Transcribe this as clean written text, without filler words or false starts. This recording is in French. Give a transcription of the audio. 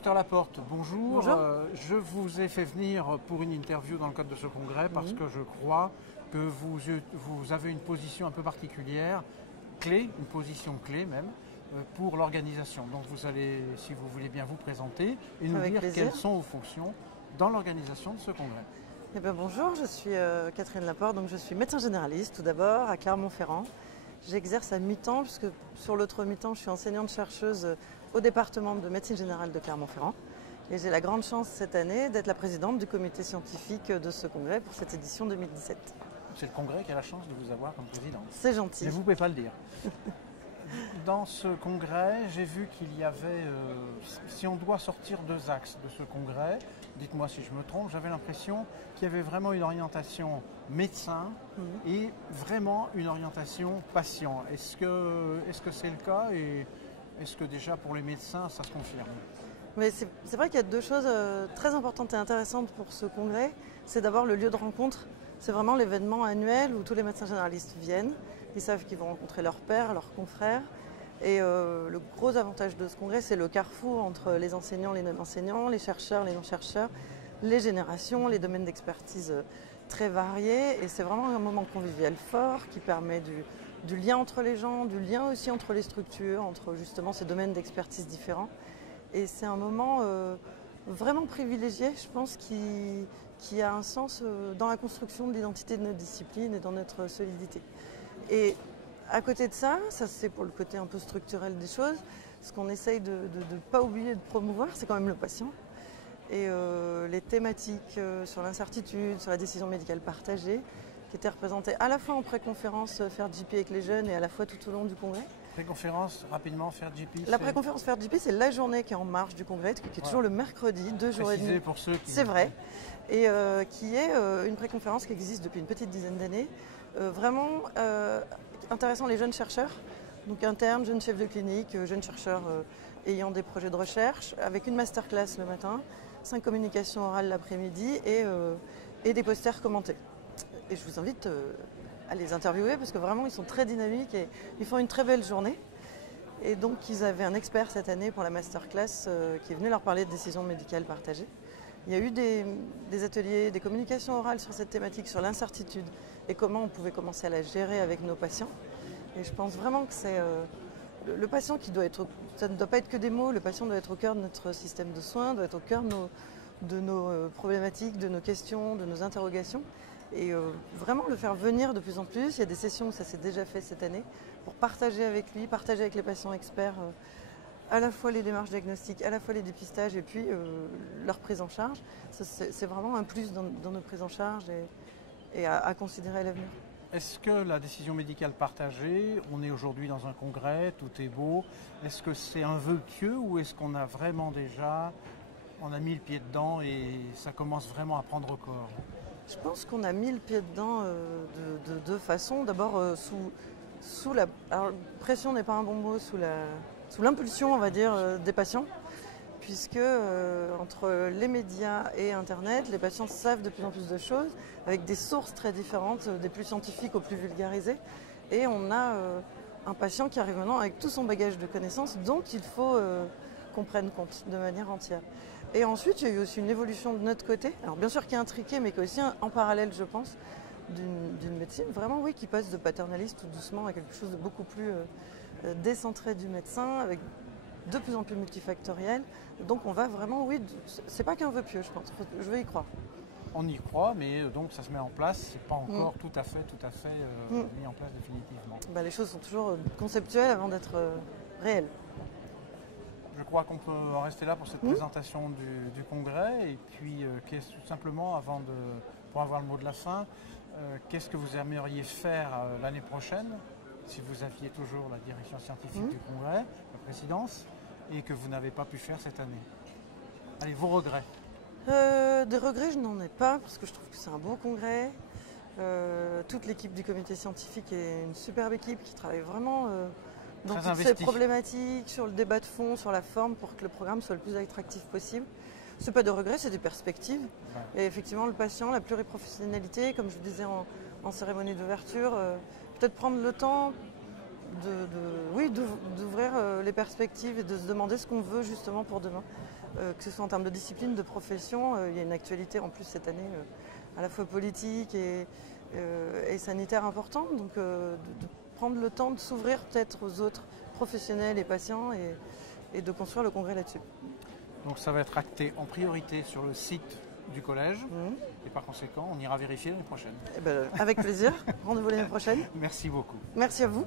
Docteur Laporte, bonjour. Bonjour. Je vous ai fait venir pour une interview dans le cadre de ce congrès parce que je crois que vous avez une position un peu particulière, clé, une position clé même, pour l'organisation. Donc vous allez, si vous voulez bien vous présenter et nous Avec dire plaisir. quelles sont vos fonctions dans l'organisation de ce congrès. Eh bien, bonjour, je suis Catherine Laporte, donc je suis médecin généraliste tout d'abord à Clermont-Ferrand. J'exerce à mi-temps, puisque sur l'autre mi-temps, je suis enseignante-chercheuse au département de médecine générale de Clermont-Ferrand. Et j'ai la grande chance cette année d'être la présidente du comité scientifique de ce congrès pour cette édition 2017. C'est le congrès qui a la chance de vous avoir comme présidente. C'est gentil. Mais vous ne pouvez pas le dire. Dans ce congrès, j'ai vu qu'il y avait, si on doit sortir deux axes de ce congrès, dites-moi si je me trompe, j'avais l'impression qu'il y avait vraiment une orientation médecin et vraiment une orientation patient. Est-ce que c'est le cas et est-ce que déjà pour les médecins ça se confirme? Mais c'est vrai qu'il y a deux choses très importantes et intéressantes pour ce congrès. C'est d'abord le lieu de rencontre. C'est vraiment l'événement annuel où tous les médecins généralistes viennent. Ils savent qu'ils vont rencontrer leurs pairs, leurs confrères. Et le gros avantage de ce congrès, c'est le carrefour entre les enseignants, les non-enseignants, les chercheurs, les non-chercheurs, les générations, les domaines d'expertise très variés. Et c'est vraiment un moment convivial fort qui permet du lien entre les gens, du lien aussi entre les structures, entre justement ces domaines d'expertise différents. Et c'est un moment vraiment privilégié, je pense, qui a un sens dans la construction de l'identité de notre discipline et dans notre solidité. Et à côté de ça, c'est pour le côté un peu structurel des choses, ce qu'on essaye de ne pas oublier de promouvoir, c'est quand même le patient. Et les thématiques sur l'incertitude, sur la décision médicale partagée, qui étaient représentées à la fois en pré-conférence Faire JP avec les jeunes et à la fois tout au long du congrès. Pré-conférence, rapidement, Faire JP. La pré-conférence Faire JP, c'est la journée qui est en marge du congrès, qui est toujours le mercredi, 2 jours et demi. Pour ceux qui... C'est vrai. Et qui est une pré-conférence qui existe depuis une petite dizaine d'années. Vraiment intéressant les jeunes chercheurs, donc internes, jeunes chefs de clinique, jeunes chercheurs ayant des projets de recherche, avec une masterclass le matin, 5 communications orales l'après-midi et des posters commentés. Et je vous invite à les interviewer parce que vraiment ils sont très dynamiques et ils font une très belle journée. Et donc ils avaient un expert cette année pour la masterclass qui est venu leur parler de décisions médicales partagées. Il y a eu des ateliers, des communications orales sur cette thématique, sur l'incertitude et comment on pouvait commencer à la gérer avec nos patients. Et je pense vraiment que c'est le patient qui doit être, ça ne doit pas être que des mots, le patient doit être au cœur de notre système de soins, doit être au cœur de nos problématiques, de nos questions, de nos interrogations. Et vraiment le faire venir de plus en plus. Il y a des sessions où ça s'est déjà fait cette année pour partager avec lui, partager avec les patients experts à la fois les démarches diagnostiques, à la fois les dépistages et puis leur prise en charge. C'est vraiment un plus dans nos prises en charge et à considérer à l'avenir. Est-ce que la décision médicale partagée, on est aujourd'hui dans un congrès, tout est beau, est-ce que c'est un vœu pieux ou est-ce qu'on a vraiment déjà, on a mis le pied dedans et ça commence vraiment à prendre corps? Je pense qu'on a mis le pied dedans de deux façons. D'abord, sous la... Alors, pression n'est pas un bon mot, sous l'impulsion, on va dire, des patients. Puisque entre les médias et Internet, les patients savent de plus en plus de choses, avec des sources très différentes, des plus scientifiques aux plus vulgarisées. Et on a un patient qui arrive maintenant avec tout son bagage de connaissances dont il faut qu'on prenne compte de manière entière. Et ensuite, il y a eu aussi une évolution de notre côté, alors bien sûr qui est intriquée, mais qui est aussi en parallèle, je pense, d'une médecine vraiment, oui, qui passe de paternaliste tout doucement à quelque chose de beaucoup plus décentré du médecin, avec de plus en plus multifactoriel. Donc on va vraiment, oui, c'est pas qu'un vœu pieux, je pense, je veux y croire. On y croit, mais donc ça se met en place, c'est pas encore tout à fait mis en place définitivement. Bah, les choses sont toujours conceptuelles avant d'être réelles. Je crois qu'on peut en rester là pour cette présentation du congrès. Et puis, tout simplement, pour avoir le mot de la fin, qu'est-ce que vous aimeriez faire l'année prochaine, si vous aviez toujours la direction scientifique du congrès, la présidence, et que vous n'avez pas pu faire cette année? Allez, vos regrets. Des regrets, je n'en ai pas, parce que je trouve que c'est un beau congrès. Toute l'équipe du comité scientifique est une superbe équipe qui travaille vraiment dans toutes ces problématiques, sur le débat de fond, sur la forme, pour que le programme soit le plus attractif possible. Ce n'est pas de regrets, c'est des perspectives. Ouais. Et effectivement, le patient, la pluriprofessionnalité, comme je vous disais en cérémonie d'ouverture, peut-être prendre le temps d'ouvrir les perspectives et de se demander ce qu'on veut justement pour demain. que ce soit en termes de discipline, de profession. Il y a une actualité en plus cette année à la fois politique et sanitaire importante. Donc de prendre le temps de s'ouvrir peut-être aux autres professionnels et patients et de construire le congrès là-dessus. Donc ça va être acté en priorité sur le site du collège et par conséquent on ira vérifier l'année prochaine. Eh ben, avec plaisir, rendez-vous l'année prochaine. Merci beaucoup. Merci à vous.